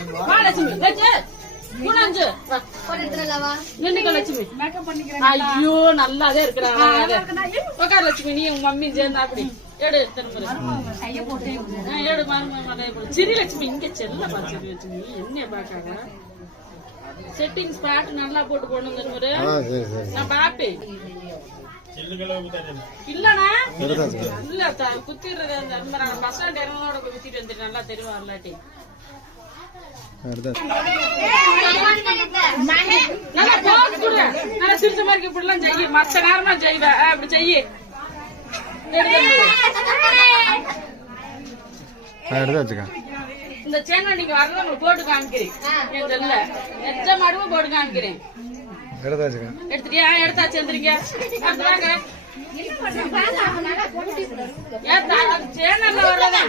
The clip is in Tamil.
லட்சுமி குணாஞ்சு நின்னுக்க லட்சுமி. ஐயோ நல்லாதான் இருக்கிறா. உட்கார் லட்சுமி, நீ உங்க மம்மி சேர்ந்தா அப்படி எடு திரும்ப எடு மரும சிரி லட்சுமி. இங்க செல்ல பாச்சு லட்சுமி, என்ன பாக்காத செட்டிங் ஸ்பாட் நல்லா போட்டு போடணும் திரும்ப. நான் பாப்பேன் இல்லண்ணா இல்ல குத்திடுறது அந்த பஸ் ஸ்டாண்ட் இறங்கோட குத்திட்டு வந்துட்டு நல்லா தெரியும் இல்லாட்டி நல்லா போஸ் கூட நல்லா சிரிச்ச மாதிரி இப்படிலாம் செய்ய. மத்த நேரமா செய்வேன் அப்படி செய்ய. இந்த சேனல் நீங்க வரல உங்களுக்கு போட்டு காமிக்கிறேன். என் செல்ல நிஜமாடுவும் போட்டு காமிக்கிறேன். எடுத்துட்டியா? எடுத்தாச்சு வந்துருங்க. சேனல்ல வர்றதா